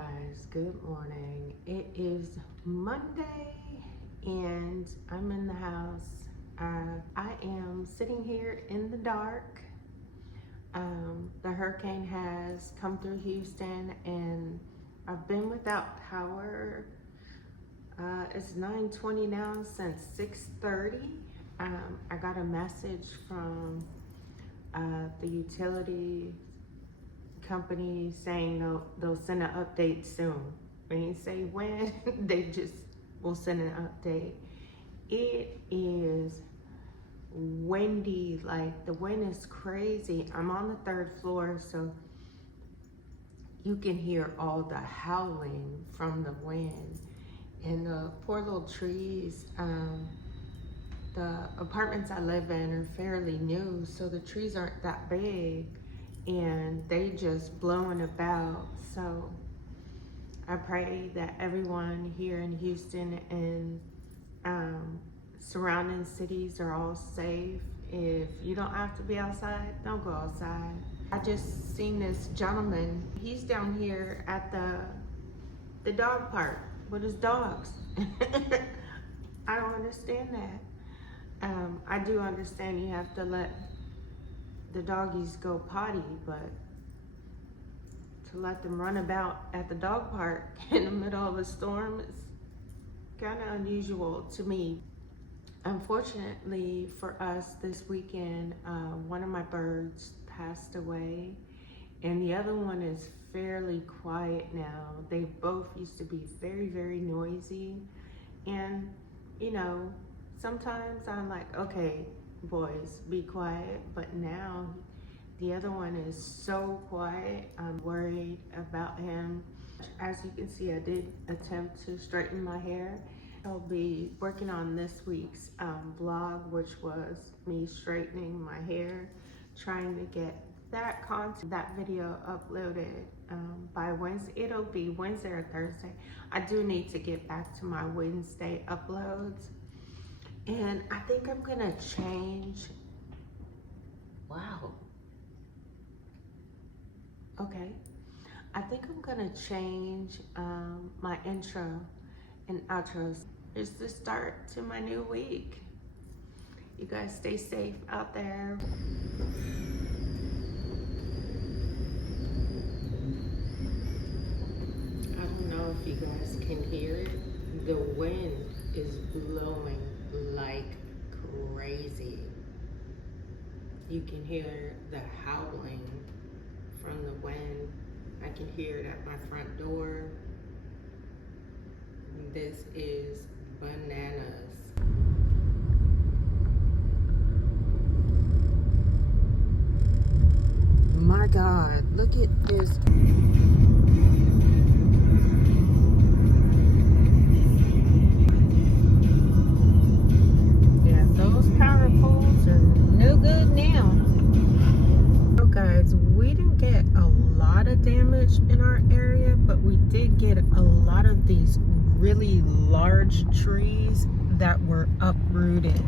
guys, good morning. It is Monday and I'm in the house. I am sitting here in the dark. The hurricane has come through Houston and I've been without power. It's 9:20 now since 6:30. I got a message from the utility company saying they'll send an update soon. When you say when, they just will send an update. It is windy, like the wind is crazy. I'm on the 3rd floor, so you can hear all the howling from the wind. And the poor little trees, the apartments I live in are fairly new, so the trees aren't that big and they just blowing about. So I pray that everyone here in Houston and surrounding cities are all safe. If you don't have to be outside, don't go outside. I just seen this gentleman. He's down here at the dog park with his dogs. I don't understand that. I do understand you have to let the doggies go potty, but to let them run about at the dog park in the middle of a storm is kind of unusual to me. Unfortunately for us this weekend, one of my birds passed away and the other one is fairly quiet now. They both used to be very, very noisy, and you know, sometimes I'm like, okay, boys, be quiet, but now the other one is so quiet. I'm worried about him. As you can see, I did attempt to straighten my hair. I'll be working on this week's vlog, which was me straightening my hair, trying to get that content, that video uploaded by Wednesday. It'll be Wednesday or Thursday. I do need to get back to my Wednesday uploads. And I think I'm gonna change. Wow. Okay. I think I'm gonna change my intro and outros. It's the start to my new week. You guys stay safe out there. I don't know if you guys can hear it. The wind is blowing like crazy. You can hear the howling from the wind. I can hear it at my front door. This is bananas. My God, look at this. Damage in our area, but we did get a lot of these really large trees that were uprooted.